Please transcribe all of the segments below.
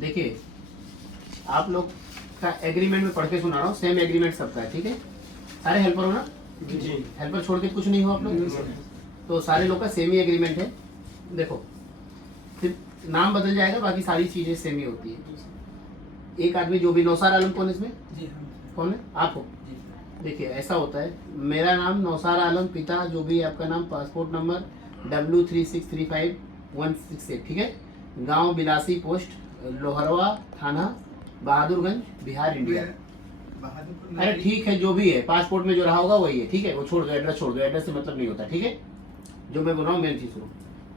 देखिए आप लोग का एग्रीमेंट में पढ़ के सुना रहा हूँ, सेम एग्रीमेंट सबका है, ठीक है। सारे हेल्पर हो ना जी। हेल्पर छोड़ के कुछ नहीं हो आप लोग, तो सारे लोग का सेम ही एग्रीमेंट है। देखो सिर्फ नाम बदल जाएगा, बाकी सारी चीजें सेम ही होती है। एक आदमी जो भी, नौसार आलम कौन है इसमें? जी कौन है? आप हो। देखिए ऐसा होता है, मेरा नाम नौसार आलम, पिता जो भी आपका नाम, पासपोर्ट नंबर W3635168, ठीक है। गांव बिलासी, पोस्ट लोहरवा, थाना बहादुरगंज, बिहार, इंडिया। अरे ठीक है, जो भी है पासपोर्ट में जो रहा होगा वही है, ठीक है। वो छोड़ दो, एड्रेस छोड़ दो, एड्रेस से मतलब नहीं होता, ठीक है। जो मैं बोल रहा हूँ मेन चीज सुनो।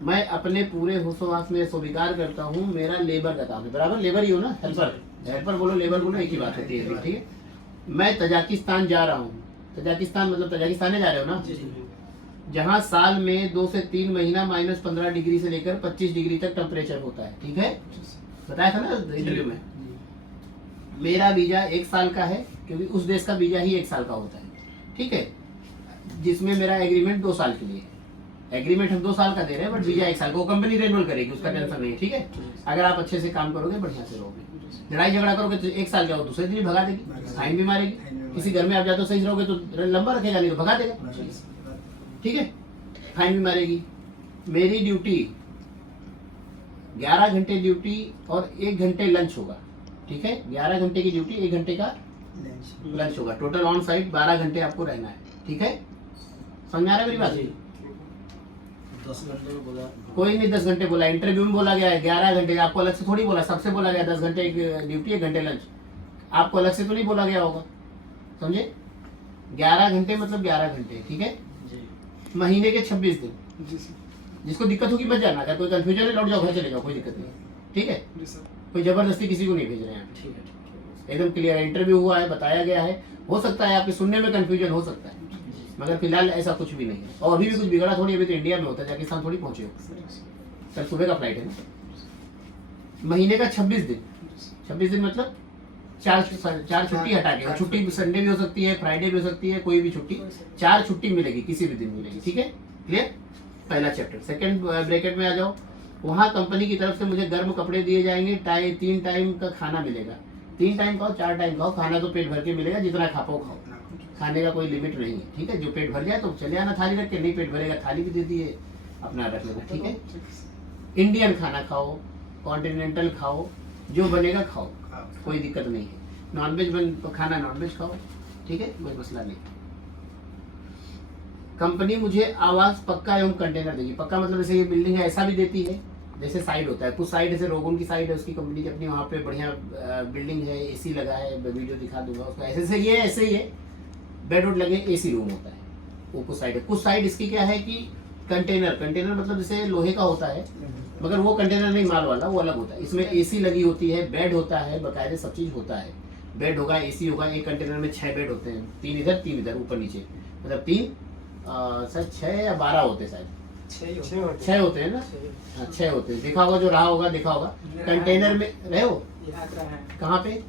मैं अपने पूरे होशोवास में स्वीकार करता हूँ, मेरा लेबर का काम है, बराबर लेबर ही हो ना, हेल्पर। हेल्पर बोलो लेबर बोलो एक ही बात होती है, ठीक है। मैं तजाकिस्तान जा रहा हूँ, तजाकिस्तान मतलब तजाकिस्तान जा रहे हो ना, जहाँ साल में 2 से 3 महीना -15 डिग्री से लेकर 25 डिग्री तक टेम्परेचर होता है, ठीक है। बताया था ना इंटरव्यू में। मेरा वीजा 1 साल का है, क्योंकि उस देश का वीजा ही 1 साल का होता है, ठीक है। जिसमें मेरा एग्रीमेंट 2 साल के लिए, एग्रीमेंट हम 2 साल का दे रहे हैं, बट वीजा 1 साल का। वो कंपनी रेन्यूअल करेगी, उसका टेंशन नहीं है, ठीक है। अगर आप अच्छे से काम करोगे, बढ़िया से रहोगे। लड़ाई झगड़ा करोगे तो 1 साल का हो, दूसरे दिन ही भगा देगी, फाइन भी मारेगी। किसी घर में आप जाते हो सही रहोगे तो लंबा रखेगा, नहीं तो भगा देगा, ठीक है। फाइन भी मारेगी। मेरी ड्यूटी 11 घंटे ड्यूटी और 1 घंटे लंच होगा, ठीक है। 11 घंटे की ड्यूटी, 1 घंटे का लंच होगा। टोटल ऑन साइट 12 घंटे आपको रहना है, ठीक है। समझ आ रहा है मेरी बात? 10 घंटे बोला, कोई नहीं 10 घंटे बोला, इंटरव्यू में बोला गया है 11 घंटे। आपको अलग से थोड़ी बोला, सबसे बोला गया 10 घंटे ड्यूटी, 1 घंटे लंच। आपको अलग से तो नहीं बोला गया होगा, समझे। 11 घंटे मतलब 11 घंटे, ठीक है। महीने के 26 दिन। जिसको दिक्कत होगी बच जाना, अगर कोई कंफ्यूजन है लौट जाओ, घर चले जाओ, कोई दिक्कत नहीं, ठीक है। कोई जबरदस्ती किसी को नहीं भेज रहे हैं, ठीक है। एकदम क्लियर इंटरव्यू हुआ है, बताया गया है। हो सकता है आपके सुनने में कंफ्यूजन हो सकता है, मगर फिलहाल ऐसा कुछ भी नहीं है। और अभी भी कुछ बिगड़ा थोड़ी, अभी तो इंडिया में होता है, पाकिस्तान थोड़ी पहुंचे हो। कल सुबह का फ्लाइट है ना। महीने का 26 दिन, 26 दिन मतलब 4 छुट्टी हटा के, छुट्टी संडे भी हो सकती है, फ्राइडे भी हो सकती है, कोई भी छुट्टी, 4 छुट्टी मिलेगी, किसी भी दिन मिलेगी, ठीक है। क्लियर? पहला चैप्टर। सेकंड ब्रैकेट में आ जाओ। वहाँ कंपनी की तरफ से मुझे गर्म कपड़े दिए जाएंगे, 3 टाइम का खाना मिलेगा। 3 टाइम खाओ 4 टाइम खाओ, खाना तो पेट भर के मिलेगा, जितना खा पाओ खाओ, खाने का कोई लिमिट नहीं है, ठीक है। जो पेट भर जाए तो चले आना थाली रख के, नहीं पेट भरेगा थाली भी दे दिए, अपना रख लेना, ठीक है। इंडियन खाना खाओ, कॉन्टिनेंटल खाओ, जो बनेगा खाओ, कोई दिक्कत नहीं है। नॉनवेज खाना नॉनवेज खाओ, ठीक है, कोई मसला नहीं। कंपनी मुझे आवास पक्का एवं कंटेनर देगी। पक्का मतलब जैसे ये बिल्डिंग है ऐसा भी देती है, जैसे साइड होता है, कुछ साइड जैसे रोगुन की साइड है उसकी कंपनी की अपनी, वहाँ पे बढ़िया बिल्डिंग है, एसी लगा है, वीडियो दिखा दूंगा उसका। ऐसे ये ऐसे ही है, बेड वुड लगे, एसी रूम होता है, वो कुछ साइड है। कुछ साइड इसकी क्या है कि कंटेनर, कंटेनर मतलब जैसे लोहे का होता है, मगर वो कंटेनर नहीं माल वाला, वो अलग होता है। इसमें एसी लगी होती है, बेड होता है, बकायदे सब चीज होता है। बेड होगा, एसी होगा। एक कंटेनर में 6 बेड होते हैं, 3 इधर 3 इधर, ऊपर नीचे, मतलब 3 शायद 6 या 12 होते, शायद 6 होते हैं ना। हाँ 6 होते हैं, देखा होगा, जो रहा होगा देखा होगा। कंटेनर में रहे हो कहाँ पे?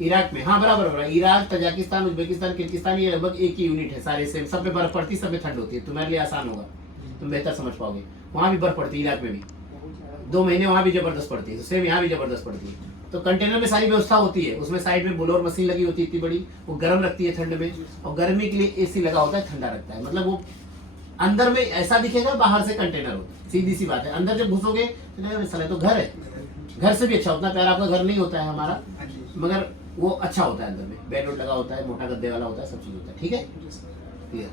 इराक में, हाँ बराबर बराबर। इराक, तजाकिस्तान, उज्बेकिस्तान, किर्गिस्तान, ये लगभग एक ही यूनिट है, सारे सेम। सब में बर्फ पड़ती, सब में ठंड होती है, तुम्हारे लिए आसान होगा, तुम बेहतर समझ पाओगे। वहाँ भी बर्फ पड़ती है, इराक में भी 2 महीने वहाँ भी जबरदस्त पड़ती है, सेम यहाँ भी जबरदस्त पड़ती है। तो कंटेनर में सारी व्यवस्था होती है, उसमें साइड में ब्लोअर मशीन लगी होती है इतनी बड़ी, वो गर्म रखती है ठंड में, और गर्मी के लिए एसी लगा होता है, ठंडा रखता है। मतलब वो अंदर में ऐसा दिखेगा, बाहर से कंटेनर होता है, सीधी सी बात है। अंदर जब घुसोगे तो साला तो घर है, घर से भी अच्छा, उतना प्यारा आपका घर नहीं होता है हमारा, मगर वो अच्छा होता है। अंदर में बेड वोड लगा होता है, मोटा गद्दे वाला होता है, सब चीज होता है, ठीक है, क्लियर।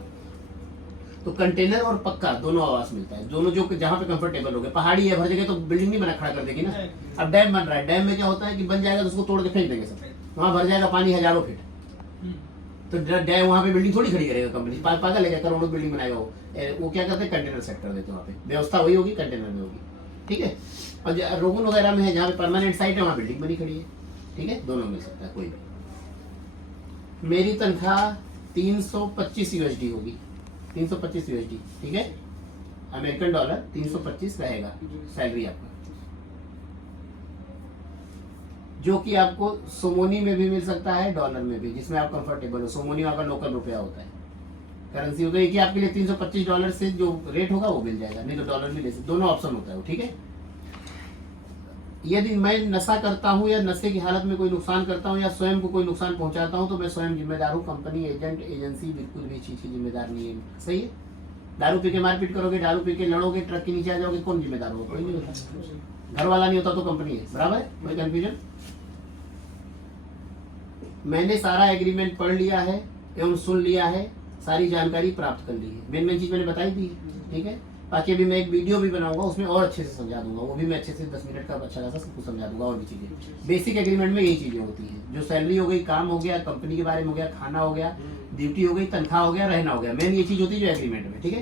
तो कंटेनर और पक्का दोनों आवास मिलता है, दोनों जो जहाँ पे कंफर्टेबल हो गए। पहाड़ी है, भर जगह तो बिल्डिंग नहीं बना खड़ा कर देगी ना। अब डैम बन रहा है, डैम में क्या होता है कि बन जाएगा तो उसको तोड़ के फेंक देंगे सब, वहाँ भर जाएगा पानी हजारों फीट, तो डैम वहाँ पे बिल्डिंग थोड़ी खड़ी करेगा कंपनी, पागल है, करोड़ों बिल्डिंग बनाएगा वो क्या करते हैं, कंटेनर सेक्टर देते हैं, वहाँ पे व्यवस्था वही होगी, कंटेनर में होगी, ठीक है। और रोगन वगैरह में है, जहाँ पे परमानेंट साइट है, वहाँ बिल्डिंग बनी खड़ी है, ठीक है, दोनों मिल सकता है कोई भी। मेरी तनख्वाह 325 USD होगी, 325 USD, ठीक है, अमेरिकन डॉलर 325 रहेगा सैलरी आपका, जो कि आपको सोमोनी में भी मिल सकता है, डॉलर में भी, जिसमें आप कंफर्टेबल हो। सोमोनी आपका लोकल रुपया होता है, करेंसी होता है कि आपके लिए $325 से जो रेट होगा वो मिल जाएगा, नहीं तो डॉलर भी ले सकते, दोनों ऑप्शन होता है वो, ठीक है। यदि मैं नशा करता हूँ या नशे की हालत में कोई नुकसान करता हूँ या स्वयं को कोई नुकसान पहुंचाता हूँ तो मैं स्वयं जिम्मेदार हूँ। कंपनी, एजेंट, एजेंसी बिल्कुल भी चीज़ की जिम्मेदार नहीं है। सही है? दारू पी के मारपीट करोगे, दारू पी के लड़ोगे, ट्रक के नीचे आ जाओगे, कौन जिम्मेदार होगा? कोई नहीं होता। घर वाला नहीं होता तो कंपनी है। बराबर है? कोई कंफ्यूजन? मैंने सारा एग्रीमेंट पढ़ लिया है एवं सुन लिया है, सारी जानकारी प्राप्त कर ली है। मेन मेन चीज़ मैंने बताई थी। ठीक है? बाकी अभी मैं एक वीडियो भी बनाऊंगा, उसमें और अच्छे से समझा दूंगा। वो भी मैं अच्छे से 10 मिनट का अच्छा खासा सब कुछ समझा दूंगा। और भी चीज़ें बेसिक एग्रीमेंट में यही चीज़ें होती हैं, जो सैलरी हो गई, काम हो गया, कंपनी के बारे में हो गया, खाना हो गया, ड्यूटी हो गई, तनख्वाह हो गया, रहना हो गया। मेन ये चीज़ होती है जो एग्रीमेंट में। ठीक है?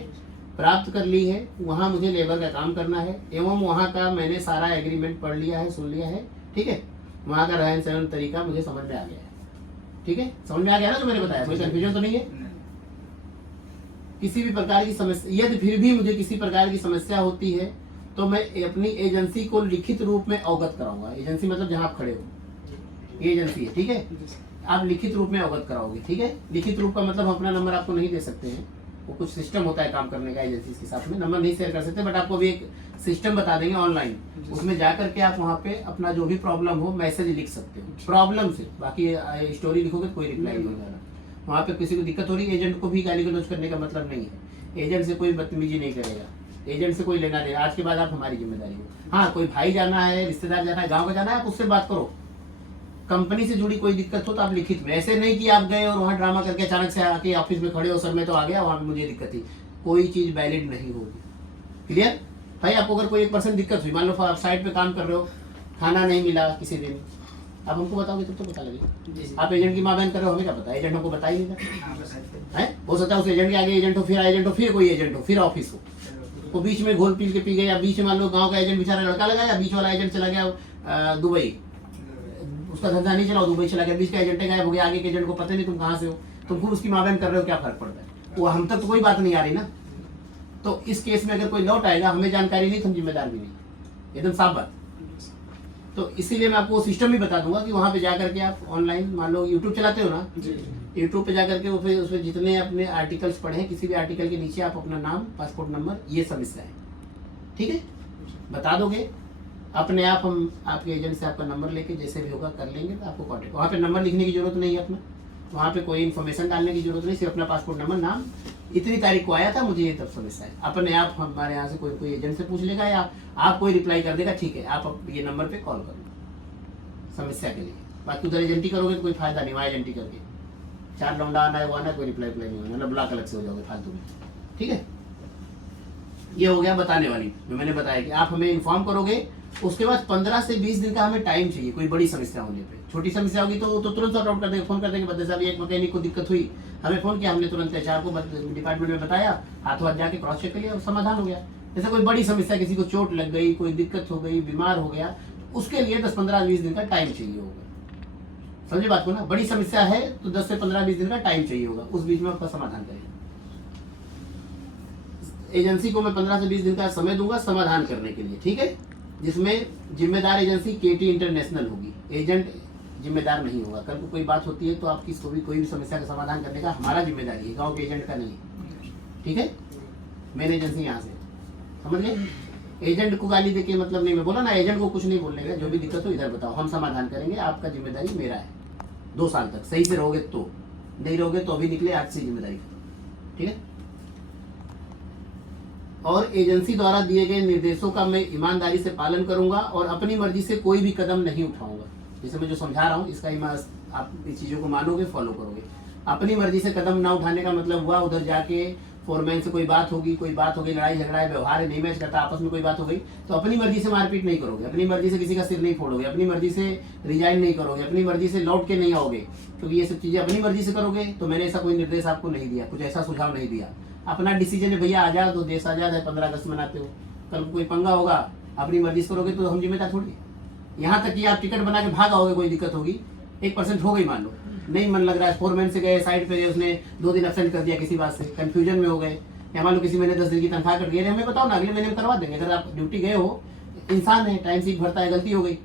प्राप्त कर ली है, वहाँ मुझे लेबर का काम करना है एवं वहाँ का मैंने सारा एग्रीमेंट पढ़ लिया है, सुन लिया है। ठीक है? वहाँ का रहन सहन तरीका मुझे समझ में आ गया है। ठीक है? समझ में आ गया ना जो मैंने बताया? कोई कंफ्यूजन तो नहीं है? किसी भी प्रकार की समस्या, यदि फिर भी मुझे किसी प्रकार की समस्या होती है तो मैं अपनी एजेंसी को लिखित रूप में अवगत कराऊंगा। एजेंसी मतलब जहां आप खड़े हो, ये एजेंसी है। ठीक है? आप लिखित रूप में अवगत कराओगे। ठीक है? लिखित रूप का मतलब हम अपना नंबर आपको नहीं दे सकते हैं, वो कुछ सिस्टम होता है काम करने का एजेंसी के साथ में, नंबर नहीं शेयर कर सकते, बट आपको भी एक सिस्टम बता देंगे ऑनलाइन, उसमें जाकर के आप वहाँ पे अपना जो भी प्रॉब्लम हो मैसेज लिख सकते हो प्रॉब्लम से। बाकी स्टोरी लिखोगे तो कोई रिप्लाई नहीं होगा। वहाँ पे किसी को दिक्कत हो रही है, एजेंट को भी गाली गलौज करने का मतलब नहीं है। एजेंट से कोई बदतमीजी नहीं करेगा, एजेंट से कोई लेना देना। आज के बाद आप हमारी जिम्मेदारी हो। हाँ, कोई भाई जाना है, रिश्तेदार जाना है, गाँव का जाना है, आप उससे बात करो। कंपनी से जुड़ी कोई दिक्कत हो तो आप लिखित में, ऐसे नहीं कि आप गए और वहाँ ड्रामा करके अचानक से आके ऑफिस में खड़े हो, सर मैं तो आ गया, वहाँ मुझे दिक्कत थी, कोई चीज़ वैलिड नहीं होगी। क्लियर भाई? आपको अगर कोई 1% दिक्कत हुई, मान लो आप साइड पे काम कर रहे हो, खाना नहीं मिला किसी दिन, आप हमको बताओगे तब तो पता लगेगा। आप एजेंट की माँ बहन कर रहे हो, हमें क्या पता? एजेंट हमको बता ही नहीं था। है? हो सकता है उस एजेंट के आगे एजेंट हो, फिर एजेंट हो, फिर कोई एजेंट हो, फिर ऑफिस हो, वो बीच में घोल पी के पी गए, या बीच में मान लो गांव का एजेंट बेचारा लड़का लगा, या बीच वाला एजेंट चला गया दुबई, उसका धंधा नहीं चला, दुबई चला गया, बीच का एजेंट गायब हो गया, आगे के एजेंट को पता नहीं तुम कहाँ से हो, तुम खुद उसकी माँ बहन कर रहे हो, क्या फर्क पड़ता है? वो हम तक तो कोई बात नहीं आ रही ना। तो इस केस में अगर कोई लौट आएगा, हमें जानकारी नहीं तो हम जिम्मेदार भी नहीं, एकदम साफ बात। तो इसीलिए मैं आपको वो सिस्टम भी बता दूंगा कि वहाँ पे जाकर के आप ऑनलाइन, मान लो यूट्यूब चलाते हो ना, यूट्यूब पे जाकर के उसमें जितने अपने आर्टिकल्स पढ़े, किसी भी आर्टिकल के नीचे आप अपना नाम, पासपोर्ट नंबर, ये समस्या है, ठीक है, बता दोगे, अपने आप हम आपके एजेंट से आपका नंबर लेके जैसे भी होगा कर लेंगे, तो आपको कॉन्टेक्ट। वहाँ पे नंबर लिखने की जरूरत नहीं है अपना, वहाँ पे कोई इन्फॉर्मेशन डालने की जरूरत नहीं, सिर्फ अपना पासपोर्ट नंबर, नाम, इतनी तारीख को आया था मुझे ये तब समस्या है, अपने आप हमारे यहाँ से कोई एजेंट से पूछ लेगा, या आप कोई रिप्लाई कर देगा, ठीक है आप ये नंबर पे कॉल करो समस्या के लिए। बाकी उधर एजेंटी करोगे तो कोई फायदा नहीं, वहाँ एजेंटी करके 4 लौंडा आना है, वो आना है, कोई रिप्लाई नहीं होगा, मतलब ब्लॉक अलग से हो जाओगे फालतू में। ठीक है, ये हो गया बताने वाली, जो मैंने बताया कि आप हमें इन्फॉर्म करोगे। उसके बाद 15 से 20 दिन का हमें टाइम चाहिए कोई बड़ी समस्या होने पे। छोटी समस्या होगी तो तुरंत सॉर्ट आउट कर देंगे, फोन कर देंगे, बदले साहब एक मैकेनिक को दिक्कत हुई, हमें फोन किया, हमने तुरंत HR को डिपार्टमेंट में बताया, हाथों हाथ जाके क्रॉस चेक कर लिया और समाधान हो गया। जैसे कोई बड़ी समस्या, किसी को चोट लग गई, कोई दिक्कत हो गई, बीमार हो गया, उसके लिए 10-15-20 दिन का टाइम चाहिए होगा। समझे बात को ना? बड़ी समस्या है तो 10 से 15-20 दिन का टाइम चाहिए होगा, उस बीच में आपका समाधान करेंगे। एजेंसी को मैं 15 से 20 दिन का समय दूंगा समाधान करने के लिए, ठीक है, जिसमें जिम्मेदार एजेंसी KT इंटरनेशनल होगी, एजेंट जिम्मेदार नहीं होगा। कल को कोई बात होती है तो आपकी कोई भी समस्या का समाधान करने का हमारा जिम्मेदारी है, गाँव के एजेंट का नहीं है, ठीक है। मेन एजेंसी यहाँ से, समझ गए? एजेंट को गाली देके मतलब नहीं, मैं बोला ना, एजेंट को कुछ नहीं बोलने का, जो भी दिक्कत हो इधर बताओ, हम समाधान करेंगे, आपका जिम्मेदारी मेरा है। 2 साल तक सही से रहोगे तो, नहीं रहोगे तो अभी निकले, आज से जिम्मेदारी, ठीक है। और एजेंसी द्वारा दिए गए निर्देशों का मैं ईमानदारी से पालन करूंगा और अपनी मर्जी से कोई भी कदम नहीं उठाऊंगा। जैसे मैं जो समझा रहा हूँ इसका आप इस चीज़ों को मानोगे, फॉलो करोगे। अपनी मर्जी से कदम ना उठाने का मतलब हुआ उधर जाके फोरमैन से कोई बात होगी, लड़ाई झगड़ा है, व्यवहार है, नहीं मैच करता, आपस में कोई बात हो गई, तो अपनी मर्जी से मारपीट नहीं करोगे, अपनी मर्जी से किसी का सिर नहीं फोड़ोगे, अपनी मर्जी से रिजाइन नहीं करोगे, अपनी मर्जी से लौट के नहीं आओगे, क्योंकि ये सब चीज़ें अपनी मर्जी से करोगे तो मैंने ऐसा कोई निर्देश आपको नहीं दिया, कुछ ऐसा सुझाव नहीं दिया। अपना डिसीजन है भैया, आजाद हो, देश आजाद है, 15 अगस्त मनाते हो, कल कोई पंगा होगा अपनी मर्जी से करोगे तो हम जिम्मेदार थोड़ी। यहाँ तक कि आप टिकट बना के भाग आओगे, कोई दिक्कत होगी, 1% हो गई मान लो, नहीं मन लग रहा है, फोरमैन से गए साइड पे, उसने 2 दिन एब्सेंट कर दिया किसी बात से, कंफ्यूजन में हो गए, या मान लो किसी महीने 10 दिन की तनख्वाह कट गई, हमें बताओ ना, अगले महीने में करवा देंगे। अगर आप ड्यूटी गए हो, इंसान है, टाइम सीट भरता है, गलती हो गई,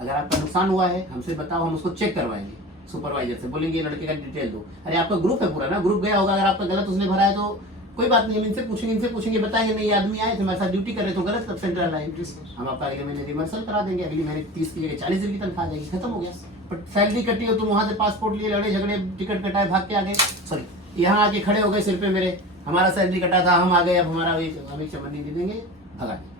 अगर आपका नुकसान हुआ है हमसे बताओ, हम उसको चेक करवाएंगे, सुपरवाइजर से बोलेंगे लड़के का डिटेल दो। अरे आपका ग्रुप है पूरा ना, ग्रुप गया होगा, अगर आपका गलत उसने भरा है तो कोई बात नहीं, हम इनसे पूछेंगे बताएंगे नहीं ये आदमी आए थे हमारे साथ ड्यूटी कर रहे तो गलत, तब सेंट्रल लाइन हम आपका अगले महीने रिवर्सल करा देंगे, अगले महीने 30 की जगह 40 दिन की तनख्वाह आ जाएगी, खत्म हो गया। बट सैलरी कटी हो, तुम वहां से पासपोर्ट लिए लड़े झगड़े, टिकट कटाए, भाग के आ गए, सॉरी यहाँ आके खड़े हो गए सिर पे मेरे, हमारा सैलरी कटा था, हम आ गए, अब हमारा हमें चमन नहीं देंगे, भगा देंगे।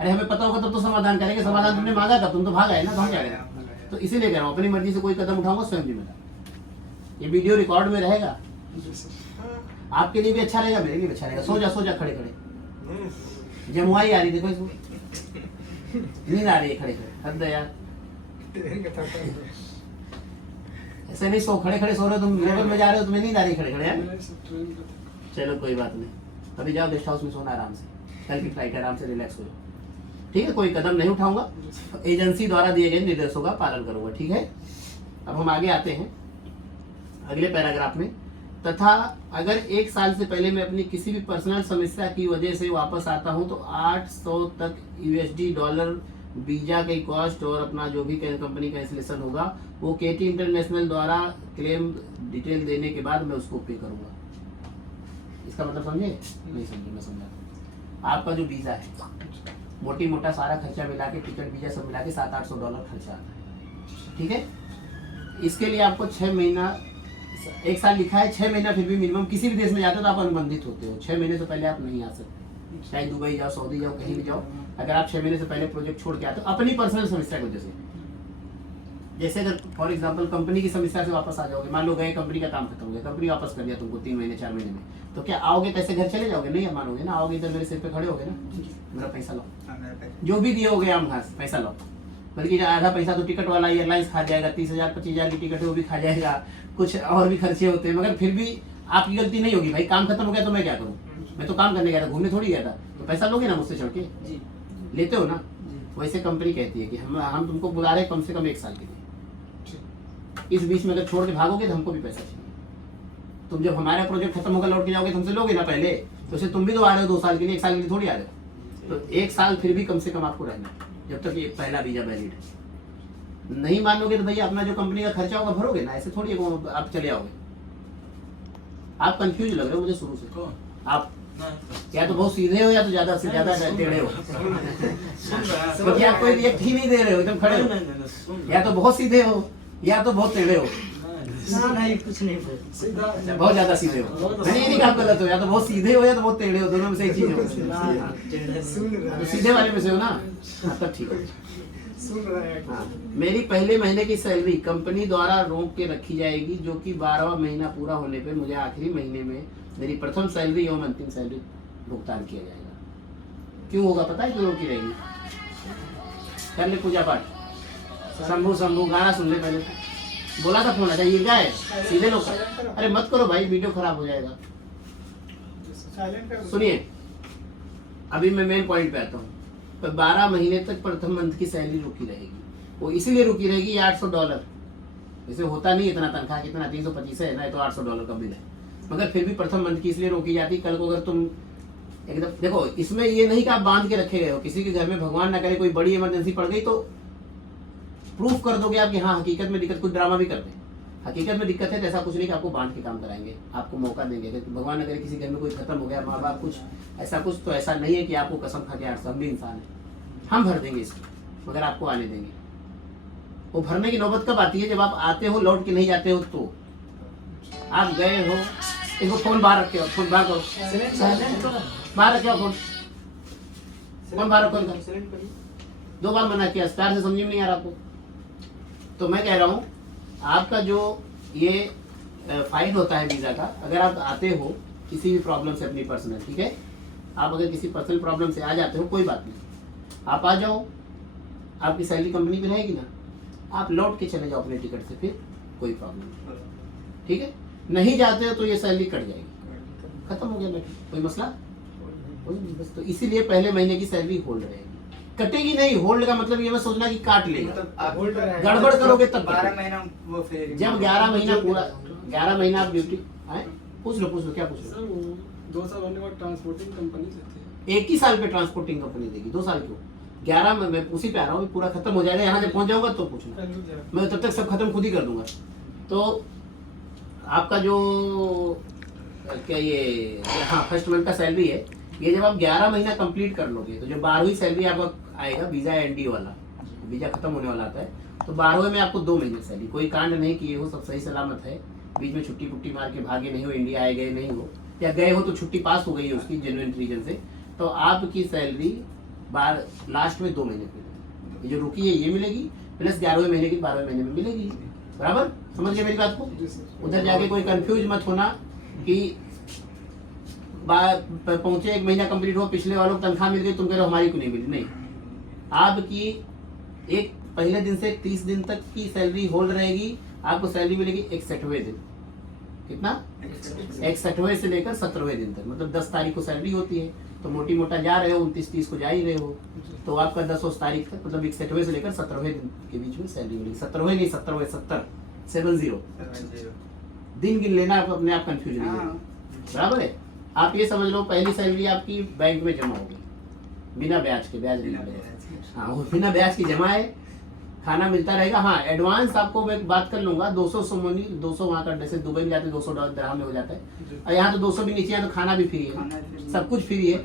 अरे हमें पता होगा तब तो समाधान करेंगे, समाधान तुमने मांगा था, तुम तो भाग आए ना, तो हम क्या करें? तो इसीलिए कह रहा हूँ अपनी मर्जी से कोई कदम उठाऊंगा स्वयं जिम्मेदार। ये वीडियो रिकॉर्ड में रहेगा, आपके लिए भी अच्छा रहेगा, मेरे लिए भी अच्छा रहेगा। सो जा खड़े खड़े, जमुआई आ रही, देखो इसको नींद आ रही है खड़े खड़े, हद है यार, ऐसे नहीं सो, खड़े खड़े सो रहे हो तुम, लेवल में जा रहे हो, तुम्हें नींद आ रही खड़े खड़े यार। चलो कोई बात नहीं, अभी जाओ गेस्ट हाउस में सोना आराम से, कल की फ्लाइट आराम से रिलैक्स हो जाओ, ठीक है? कोई कदम नहीं उठाऊंगा, एजेंसी द्वारा दिए गए निर्देशों का पालन करूंगा, ठीक है? अब हम आगे आते हैं अगले पैराग्राफ में। तथा अगर 1 साल से पहले मैं अपनी किसी भी पर्सनल समस्या की वजह से वापस आता हूं तो 800 तक $, वीजा की कॉस्ट और अपना जो भी कंपनी कैंसिलेशन होगा वो केटी इंटरनेशनल द्वारा क्लेम डिटेल देने के बाद मैं उसको पे करूंगा। इसका मतलब समझे? नहीं समझे? मैं समझा। आपका जो वीजा है मोटी मोटा सारा खर्चा मिला के, टिकट वीजा सब मिला के $700-800 खर्चा आता है, ठीक है? इसके लिए आपको 6 महीना, 1 साल लिखा है, 6 महीना फिर भी मिनिमम किसी भी देश में जाते हो तो आप अनुबंधित होते हो। 6 महीने से पहले आप नहीं आ सकते, चाहे दुबई जाओ, सऊदी जाओ, कहीं भी जाओ, अगर आप 6 महीने से पहले प्रोजेक्ट छोड़ के आते हो अपनी पर्सनल समस्या की वजह से, जैसे अगर फॉर एग्जांपल कंपनी की समस्या से वापस आ जाओगे, मान लो गए कंपनी का काम खत्म हो गया, कंपनी वापस कर दिया तुमको 3 महीने 4 महीने में, तो क्या आओगे कैसे घर चले जाओगे? नहीं मानोगे ना, आओगे इधर मेरे सिर पे खड़े होगे ना, मेरा पैसा लो, जो भी दिए होगे हम घास पैसा लो, बल्कि आधा पैसा तो टिकट वाला एयरलाइंस खा जाएगा, 30,000-25,000 की टिकट है वो भी खा जाएगा, कुछ और भी खर्चे होते हैं, मगर फिर भी आपकी गलती नहीं होगी। भाई काम खत्म हो गया तो मैं क्या करूँ? मैं तो काम करने गया था, घूमने थोड़ी गया था, तो पैसा लोगे ना मुझसे चढ़ के? लेते हो ना? वैसे कंपनी कहती है कि हम तुमको बुला रहे हैं कम से कम 1 साल के लिए, इस बीच में अगर छोड़ के भागोगे तो हमको भी पैसा चाहिए। तुम जब हमारा प्रोजेक्ट खत्म होकर लौट के जाओगे तुमसे लोगे ना पहले, तो उसे तुम भी तो आ रहे हो 2 साल के लिए, 1 साल के लिए थोड़ी आ रहे हो, तो 1 साल फिर भी कम से कम आपको रहना है जब तक ये पहला वीजा वैलिड है। नहीं मानोगे तो भैया अपना जो कंपनी का खर्चा होगा भरोगे ना, ऐसे थोड़ी आप चले आओगे। आप कंफ्यूज लग रहे हो मुझे शुरू से, आप या तो बहुत सीधे हो या तो ज्यादा से ज्यादा टेढ़े हो, क्योंकि आप कोई रिएक्ट ही नहीं दे रहे हो, एकदम खड़े हो, या तो बहुत सीधे हो या तो बहुत टेढ़े हो, नहीं कुछ नहीं, बहुत ज्यादा सीधे हो। मैंने ये नहीं कहा गलत हो, या तो बहुत सीधे हो या तो बहुत टेढ़े हो, दोनों में से एक चीज हो, तो सीधे वाले में से हो ना, तब ठीक है। हाँ, मेरी पहले महीने की सैलरी कंपनी द्वारा रोक के रखी जाएगी, जो कि 12वां महीना पूरा होने पे मुझे आखिरी महीने में मेरी प्रथम सैलरी एवं अंतिम सैलरी भुगतान किया जाएगा। क्यों होगा पता है क्यों रोकी रहेगी? कर ले पूजा पाठ, शंभू गाना सुन ले पहले, बोला था फोन, अच्छा ये क्या है सीधे लोग, अरे मत करो भाई वीडियो खराब हो जाएगा। सुनिए अभी मैं मेन पॉइंट पे आता हूँ। तो 12 महीने तक प्रथम मंथ की सैलरी रुकी रहेगी, वो इसीलिए रुकी रहेगी $800, जैसे होता नहीं इतना तनख्वाह, कितना 325 है ना, तो $800 का बिल है, मगर फिर भी प्रथम मंथ की इसलिए रोकी जाती। कल को अगर तुम एकदम देखो, इसमें ये नहीं कि आप बांध के रखे गए हो, किसी के घर में भगवान ना करे कोई बड़ी इमरजेंसी पड़ गई तो प्रूफ कर दोगे आप कि हाँ हकीकत में दिक्कत, कुछ ड्रामा भी कर दें, हकीकत में दिक्कत है तो ऐसा कुछ नहीं कि आपको बांध के काम कराएंगे, आपको मौका देंगे। भगवान न करे किसी घर में कोई खत्म हो गया, माँ बाप कुछ ऐसा कुछ, तो ऐसा नहीं है कि आपको कसम खा के 800, हम भी इंसान है, हम भर देंगे इसको, मगर आपको आने देंगे। वो भरने की नौबत कब आती है? जब आप आते हो लौट के नहीं जाते हो, तो आप गए हो, इसको फोन बाहर रखे हो, फोन बाहर करो, बाहर रखे हो फोन बाहर रखो। 2 बार मना किया, प्यार से समझ में नहीं आ रहा आपको। तो मैं कह रहा हूँ आपका जो ये फाइन होता है वीज़ा का, अगर आप आते हो किसी भी प्रॉब्लम से अपनी पर्सनल, ठीक है, आप अगर किसी पर्सनल प्रॉब्लम से आ जाते हो कोई बात नहीं, आप आ जाओ, आपकी सैलरी कंपनी पे रहेगी ना, आप लौट के चले जाओ अपने टिकट से, फिर कोई प्रॉब्लम नहीं, ठीक है। नहीं जाते हो तो ये सैलरी कट जाएगी, खत्म हो गया मैटर, कोई मसला बस। तो इसीलिए पहले महीने की सैलरी होल्ड रहेगी, कटेगी नहीं। होल्ड का मतलब ये मत सोचना कि काट लेगा, गड़बड़ करोगे तब 12 महीना वो फिर जब 11 महीना पूरा 11 महीना आप ड्यूटी आए। पूछ लो क्या पूछ लो। 2 साल होने के बाद ट्रांसपोर्टिंग कंपनी देती है, 1 ही साल पे ट्रांसपोर्टिंग कंपनी देगी, 2 साल क्यों? 11 में मैं उसी पे आ रहा हूँ, पूरा खत्म हो जाएगा, यहाँ जब पहुँच जाऊंगा तो पूछना, मैं तब तक सब खत्म खुद ही कर दूंगा। तो आपका जो क्या ये हाँ फर्स्ट मंथ का सैलरी है। ये जब आप 11 महीना कंप्लीट कर लोगे तो जो 12वीं सैलरी आपका आएगा वीजा एनडी वाला, वीजा खत्म होने वाला आता है, तो 12वें में आपको 2 महीने सैलरी, कोई कांड नहीं किए हो, सब सही सलामत है, बीच में छुट्टी पुट्टी मार के भागे नहीं हो, इंडिया आए गए नहीं हो, या गए हो तो छुट्टी पास हो गई है उसकी जेन्युइन रीजन से, तो आपकी सैलरी लास्ट में 2 महीने मिलेगी। ये जो रुकी है ये मिलेगी, प्लस 11वें महीने की 12वें महीने में मिलेगी। बराबर समझ गए मेरी बात को? उधर जाके कोई कंफ्यूज मत होना कि पहुंचे 1 महीना कंप्लीट हो, पिछले वालों को तनख्वाह मिल गई, तुम कह रहे हो हमारी क्यों नहीं मिली। नहीं, आपकी एक पहले दिन से 30 दिन तक की सैलरी होल्ड रहेगी, आपको सैलरी मिलेगी 61वें दिन। कितना? 61वें से लेकर 17वें दिन तक, मतलब 10 तारीख को सैलरी होती है, तो मोटी मोटा जा रहे हो 29-30 को जा ही रहे हो, तो आपका 10 तारीख तक मतलब 61वें से लेकर 17वें दिन के बीच में सैलरी मिलेगी। 17वें नहीं 70वें, 70 दिन गिन लेना, आप अपने आप कंफ्यूज नहीं होगा। बराबर है? आप ये समझ लो पहली सैलरी आपकी बैंक में जमा होगी बिना ब्याज के, ब्याज नहीं लगेगा। हाँ, वो बिना ब्याज की जमा है, खाना मिलता रहेगा। हाँ, एडवांस आपको मैं बात कर लूंगा, 200 सोमोनी, 200 वहाँ का, जैसे दुबई में जाते $200 दिरहम में हो जाता है, और यहाँ तो 200 भी नीचे है, तो खाना भी फ्री है, सब कुछ फ्री है।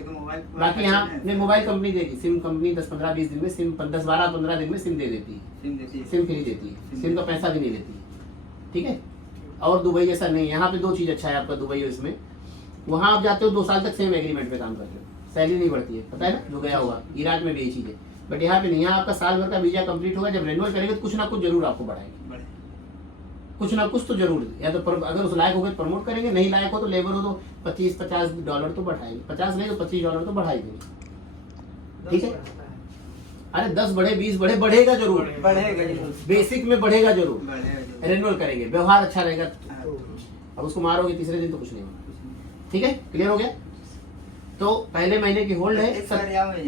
बाकी यहाँ ने मोबाइल कंपनी देगी, सिम कंपनी 10-15-20 दिन में सिम, 10-12-15 दिन में सिम दे देती है, सिम फ्री देती है, सिम का पैसा भी नहीं लेती है। ठीक है? और दुबई जैसा नहीं, यहाँ पे 2 चीज़ अच्छा है आपका दुबई, इसमें वहाँ आप जाते हो 2 साल तक सेम एग्रीमेंट पे काम करते हो, सैलरी नहीं बढ़ती है, पता है ना, जो गया होगा। इराक में भी यही चीज़ है, बट यहाँ पे नहीं। यहाँ आपका साल भर का वीजा कंप्लीट होगा, जब रेन्यूअल करेंगे तो कुछ ना कुछ जरूर आपको बढ़ाएंगे, कुछ ना कुछ तो जरूर, या तो अगर उस लायक हो गए प्रमोट करेंगे, नहीं लायक हो तो लेबर हो तो $25-50 तो बढ़ाएंगे, 50 नहीं तो $25 तो बढ़ाई देंगे। ठीक है? अरे 10 बढ़े 20 बढ़े, बढ़ेगा जरूर, बेसिक में बढ़ेगा जरूर, रेन्यूअल करेंगे, व्यवहार अच्छा रहेगा। अब उसको मारोगे तीसरे दिन तो कुछ नहीं होगा। ठीक है? क्लियर हो गया? तो पहले महीने की होल्ड है।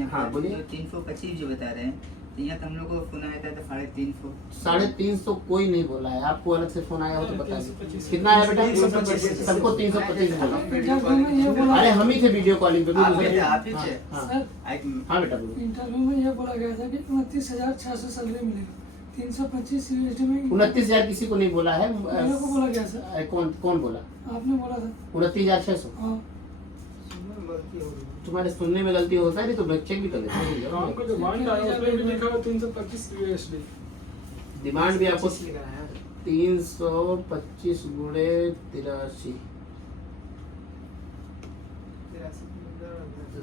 हाँ बोलिए। 325 जो बता रहे हैं, तो यहाँ तो हम लोग को फोन आया था तो 350। 350 कोई नहीं बोला है, आपको अलग से फोन आया हो तो बताइए कितना आया बेटा? सबको 325 बोला। अरे हम ही थे वीडियो कॉलिंग पे। हाँ बेटा बोलो। इंटरव्यू में ये बोला गया था कि 29,600 सैलरी मिलेगा, 325 USD में। 29,000 किसी को नहीं बोला है, मेरे को बोला गया सर। कौन बोला? आपने बोला था 29,600। हाँ। तुम्हारे सुनने में गलती होता है, नहीं तो चेक भी कर लेते हैं। काम का जो डिमांड आया उसमें भी लिखा हुआ 325 USD। डिमांड भी आपको 325 गुणे 83,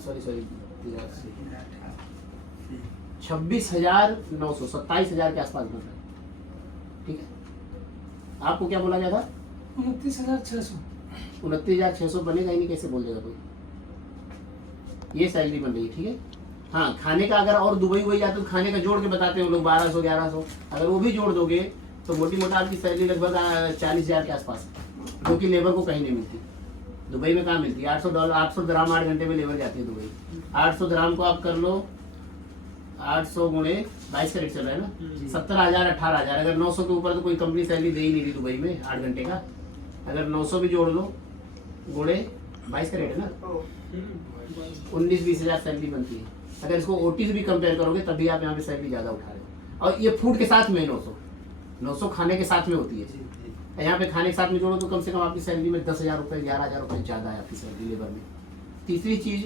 सॉरी 83, 26,900, 27,000 के आसपास बन रहा है। ठीक है? आपको क्या बोला गया था? 29,600। 29,600 बनेगा ही नहीं, कैसे बोल देगा कोई? ये सैलरी बन रही है। ठीक है? हाँ, खाने का अगर और दुबई वही जाते तो खाने का जोड़ के बताते हैं लोग 1200-1100, अगर वो भी जोड़ दोगे तो मोटी मोटा आपकी सैलरी लगभग 40,000 के आसपास, जो कि लेबर को कहीं नहीं मिलती। दुबई में कहाँ मिलती है? $800, 800 दिरहम 8 घंटे में लेबर जाती है दुबई। 800 दिरहम को आप कर लो 800 गुणे 22 का रेट चल रहा है ना, 17,000 18,000। अगर 900 के ऊपर तो कोई कंपनी सैलरी दे ही नहीं रही दुबई में 8 घंटे का। अगर 900 भी जोड़ लो गुणे 22 का रेट है ना, 19-20 हज़ार सैलरी बनती है। अगर इसको ओटी से भी कंपेयर करोगे तभी आप यहाँ पे सैलरी ज़्यादा उठा रहे हो। और ये फूड के साथ में 900 खाने के साथ में होती है। यहाँ पे खाने के साथ में जोड़ो तो कम से कम आपकी सैलरी में 10,000 रुपये 11,000 रुपये ज़्यादा है आपकी सैलरी लेबर में। तीसरी चीज़,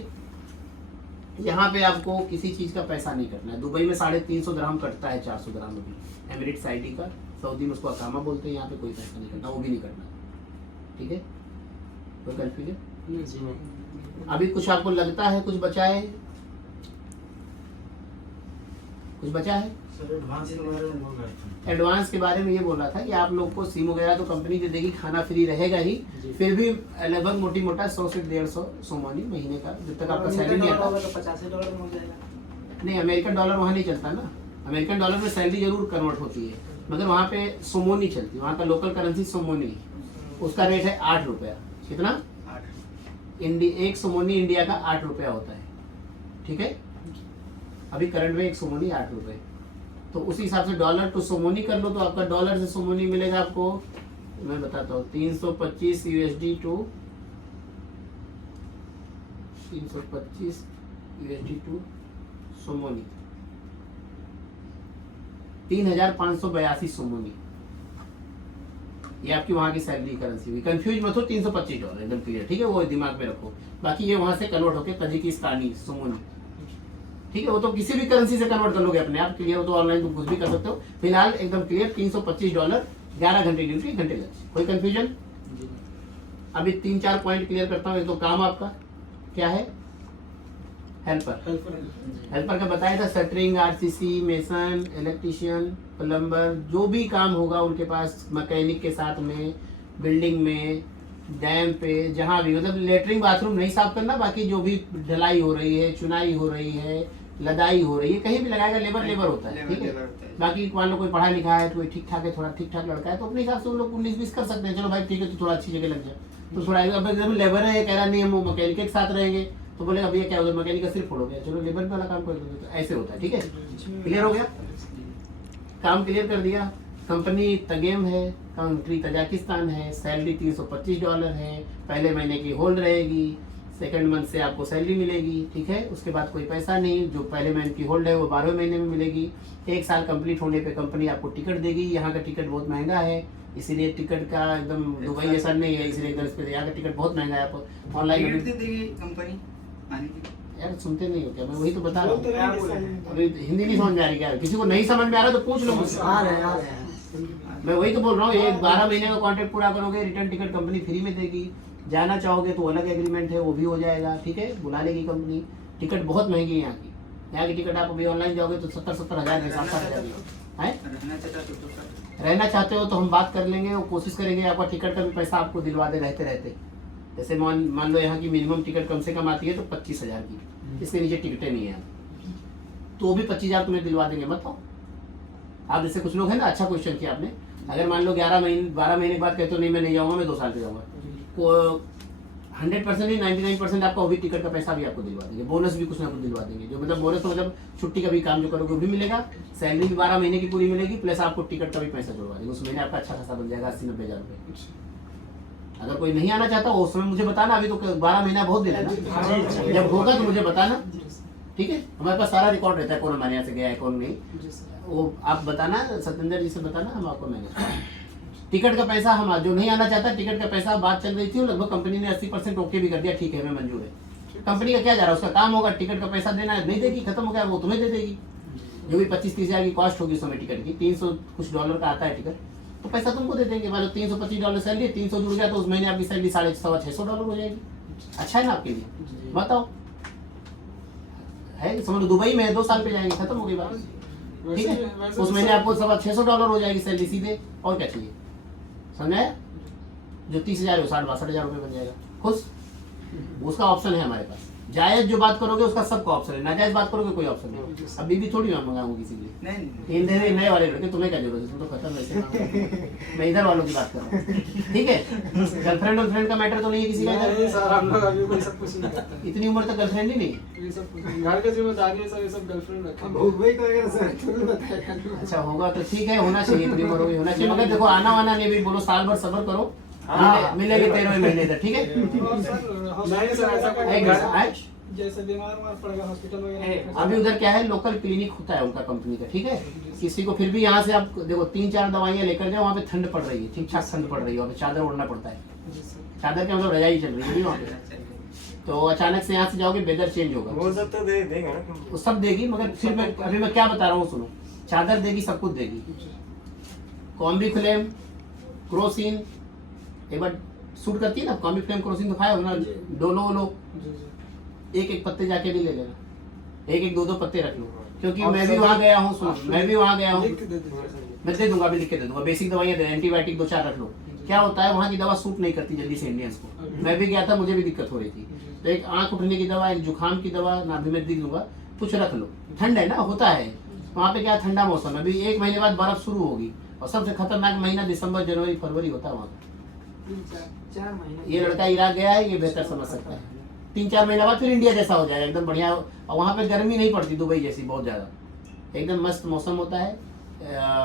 यहाँ पे आपको किसी चीज़ का पैसा नहीं कटना है। दुबई में 350 दिरहम कटता है, 400 दिरहम में भी एमिरेट्स आईडी का, सऊदी में उसको अकामा बोलते हैं। यहाँ पे कोई पैसा नहीं कटना, वो भी नहीं कटना। ठीक है? कोई कन्फ्यूजन? अभी कुछ आपको लगता है कुछ बचा है? कुछ बचा है? एडवांस के बारे में ये बोल रहा था कि आप लोग को सिम वगैरह तो कंपनी दे देगी, खाना फ्री रहेगा ही, फिर भी लगभग मोटी मोटा 100 से 150 सोमानी महीने का, जब तक आपका सैलरी नहीं आता। $85 में हो जाएगा। नहीं, अमेरिकन डॉलर वहाँ नहीं चलता ना। अमेरिकन डॉलर में सैलरी जरूर कन्वर्ट होती है, मगर वहाँ पे सोमोनी चलती है। वहाँ का लोकल करेंसी सोमोनी है, उसका रेट है 8 रुपया। कितना? एक सोमोनी इंडिया का 8 रुपया होता है। ठीक है? अभी करंट में एक सोमोनी 8 रुपये, तो उसी हिसाब से डॉलर टू सोमोनी कर लो तो आपका डॉलर से सोमोनी मिलेगा आपको, मैं बताता हूँ, 325 USD to 325 USD to somoni 3,582 somoni. ये आपकी वहाँ की सैलरी करेंसी हुई। कंफ्यूज मत हो, $325 एकदम क्लियर, ठीक है, वो दिमाग में रखो। बाकी ये वहाँ से कन्वर्ट होके कजाकिस्तानी सुमन, ठीक है, वो तो किसी भी करेंसी से कन्वर्ट कर लोगे अपने आप, क्लियर हो तो ऑनलाइन तुम कुछ भी कर सकते हो। फिलहाल एकदम क्लियर $325, 11 घंटे ड्यूटी, घंटे लंच, कोई कंफ्यूजन? अभी 3-4 पॉइंट क्लियर करता हूँ। एक तो काम आपका क्या है, हेल्पर। हेल्पर का बताया था, shuttering, RCC, mason, electrician, plumber, जो भी काम होगा उनके पास, मैकेनिक के साथ में, बिल्डिंग में, डैम पे, जहाँ भी, मतलब लेटरिंग बाथरूम नहीं साफ करना, बाकी जो भी ढलाई हो रही है, चुनाई हो रही है, लदाई हो रही है, कहीं भी लगाएगा लेबर लेबर होता है, ठीक है। बाकी मान लो कोई पढ़ा लिखा है, तो कोई ठीक ठाक है, थोड़ा ठीक ठाक लड़का है, तो अपने हिसाब से उन लोग 19-20 कर सकते हैं, चलो भाई ठीक है, तो थोड़ा अच्छी जगह लग जाए, तो थोड़ा अब एकदम लेबर है, कह रहा नहीं हम मैकेनिक के साथ रहेंगे, तो बोले भैया क्या होगा, मैकेनिक का सिर्फ फोड़ोगे, चलो लेबर वाला काम कर दोगे, तो ऐसे होता है, ठीक है। क्लियर हो गया, काम क्लियर कर दिया। कंपनी तगेम है, कंट्री तजाकिस्तान है, सैलरी $325 है, पहले महीने की होल्ड रहेगी, सेकंड मंथ से आपको सैलरी मिलेगी, ठीक है। उसके बाद कोई पैसा नहीं, जो पहले महीने की होल्ड है वो 12वें महीने में मिलेगी। 1 साल कंप्लीट होने पे कंपनी आपको टिकट देगी। यहाँ का टिकट बहुत महंगा है, इसीलिए टिकट का एकदम दुबई जैसा नहीं है, इसलिए एकदम इस पे यहाँ का टिकट बहुत महंगा है। आप ऑनलाइन देगी कंपनी आने की, यार सुनते नहीं हो क्या, मैं वही तो बता रहा बोलते हूँ। रहेंगे। अभी हिंदी नहीं समझ में आ रही क्या, किसी को नहीं समझ में आ रहा तो पूछ लो मुझसे। आ रहे हैं मैं वही तो बोल रहा हूँ, एक 12 महीने का कॉन्ट्रैक्ट पूरा करोगे, रिटर्न टिकट कंपनी फ्री में देगी। जाना चाहोगे तो अलग एग्रीमेंट है, वो भी हो जाएगा, ठीक है, बुला लेगी कंपनी। टिकट बहुत महंगी है यहाँ की, यहाँ की टिकट आप अभी ऑनलाइन जाओगे तो 70-70 हज़ार की, 60-60 की है। रहना चाहते हो तो हम बात कर लेंगे, वो कोशिश करेंगे आपका टिकट का भी पैसा आपको दिलवा दे रहते रहते। जैसे मान लो यहाँ की मिनिमम टिकट कम से कम आती है तो 25,000 की, इसके नीचे टिकटें नहीं है, तो भी 25,000 तुम्हें दिलवा देंगे, मत हो आप। जैसे कुछ लोग हैं ना, अच्छा क्वेश्चन किया आपने। अगर मान लो 12 महीने के बाद कहते हो नहीं मैं नहीं जाऊँगा, मैं 2 साल पे जाऊँगा, को 100% नहीं 99% आपका वो भी टिकट का पैसा भी आपको दिलवा देंगे, बोनस भी कुछ ना कुछ दिलवा देंगे। जो मतलब बोनस तो मतलब छुट्टी का भी काम जो करोगे वो भी मिलेगा, सैलरी भी 12 महीने की पूरी मिलेगी, प्लस आपको टिकट का भी पैसा जुड़वा देंगे। उस महीने आपका अच्छा खासा बन जाएगा, 80-90 हज़ार रुपये। अगर कोई नहीं आना चाहता उस समय मुझे बताना, अभी तो 12 महीना बहुत दिन है ना, जब होगा तो मुझे बताना, ठीक है। हमारे पास सारा रिकॉर्ड रहता है, कौन हमारे यहाँ से गया है कौन नहीं, वो आप बताना, सत्येंद्र जी से बताना, हम आपको मैनेज। टिकट का पैसा हम जो नहीं आना चाहता, टिकट का पैसा बात चल रही थी, लगभग कंपनी ने 80% ओके भी कर दिया, ठीक है मैं मंजूर है। कंपनी का क्या जा रहा है, उसका काम होगा, टिकट का पैसा देना है, नहीं देगी, खत्म हो गया, वो तुम्हें दे देगी। जो भी 25-30 हज़ार की कॉस्ट होगी उस समय टिकट की, 300 कुछ डॉलर का आता है टिकट, तो पैसा तुमको दे देंगे। मान लो $325 सैलरी, 300 जुड़ गया तो उस महीने आपकी सैलरी $650 हो जाएगी। अच्छा है ना आपके लिए, बताओ है, समझ लो दुबई में है, 2 साल पे जाएंगे, खत्म हो गई बात, ठीक है। उस महीने आपको $650 हो जाएगी सैलरी सीधे, और क्या चाहिए, समझे। जो 30,000 है वो 60-62 रुपये बन जाएगा, खुश। उसका ऑप्शन है हमारे पास, जायज जो बात करोगे उसका सबका ऑप्शन है, नाजायज बात करोगे कोई ऑप्शन नहीं। अब बीबी थोड़ी मैं मंगाऊंगा किसी के लिए, नहीं इन नए वाले लड़के, तुम्हें क्या जरूरत है, तुम तो खत्म वैसे। मैं इधर वालों की बात कर रहा हूँ, ठीक है। गर्लफ्रेंड का मैटर तो नहीं है किसी का नहीं इधर? सर, हम लोग अभी कोई सब कुछ नहीं करते हैं। इतनी उम्र तक गर्लफ्रेंड ही नहीं? ये सब कुछ नहीं। घर की जिम्मेदारी है सर, ये सब गर्लफ्रेंड रखें। वही कहेगा सर, तुम्हें बताएगा। अच्छा होगा तो ठीक है, होना चाहिए, इतनी उम्र होगी होना चाहिए, मगर देखो आना वाना नहीं भी बोलो, साल भर सब्र करो, मिलेगी 13वें महीने तक, ठीक है। और सर, नहीं सर, ऐसा कोई एक घर- मिनट, जैसे बीमार पड़ेगा हॉस्पिटल वगैरह। अभी उधर क्या है, लोकल क्लिनिक होता है उनका कंपनी का, ठीक है। किसी को फिर भी यहाँ से आप देखो 3-4 दवाइयाँ लेकर जाओ, वहाँ पे ठंड पड़ रही है, ठीक ठाक ठंड पड़ रही है, वहाँ पे चादर ओढ़ना पड़ता है, जी सर। चादर के मतलब रजाई चल रही है वहाँ पे। तो अचानक से यहाँ से जाओगे, वेदर चेंज होगा, वो सब तो दे देगा ना। वो सब देगी, मगर फिर मैं अभी मैं क्या बता रहा हूँ सुनो, चादर देगी, सब कुछ देगी, कॉम्बीफ्लेम, क्रोसिन, एक बार सूट करती है ना कॉम्बीफ्लेम क्रोसिन, तो खाया होगा ना, डोलो वोलो, जी जी। एक पत्ते जाके भी ले लेना, एक 2-2 पत्ते रख लो, क्योंकि मैं भी वहाँ गया हूँ, सुनो मैं भी वहाँ गया हूँ, लिख के दे दीजिए सर। मैं दे दूंगा, अभी लिख के दे दूंगा। बेसिक दवाइयाँ दे, एंटीबायोटिक 2-4 रख लो। क्या होता है वहाँ की दवा सूट नहीं करती जल्दी से इंडियंस को, मैं भी गया था, मुझे भी दिक्कत हो रही थी, तो एक आँख उठने की दवा, एक जुकाम की दवा ना, भी मैं दे दूंगा, कुछ रख लो। ठंड है ना, होता है वहाँ पे, क्या ठंडा मौसम है, अभी 1 महीने बाद बर्फ शुरू होगी, और सबसे खतरनाक महीना दिसंबर, जनवरी, फरवरी होता है वहाँ का। 4 महीने। ये लड़का इराक गया है, ये बेहतर समझ सकता है। 3-4 महीने बाद फिर इंडिया जैसा हो जाएगा, एकदम बढ़िया। और वहाँ पे गर्मी नहीं पड़ती दुबई जैसी बहुत ज़्यादा, एकदम मस्त मौसम होता है।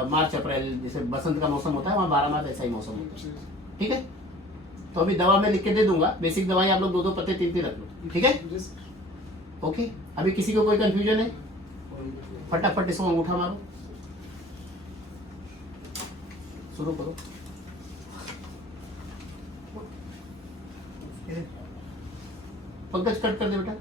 मार्च अप्रैल जैसे बसंत का मौसम होता है, वहाँ 12 माह ऐसा ही मौसम होता है, ठीक है। तो अभी दवा मैं लिख के दे दूंगा, बेसिक दवाई आप लोग 2-2 पत्ते 3-3 रख लो, ठीक है, जी सर। ओके। अभी किसी को कोई कंफ्यूजन है, फटाफट इसको अंगूठा मारो, शुरू करो। पंकज कट कर दे बेटा।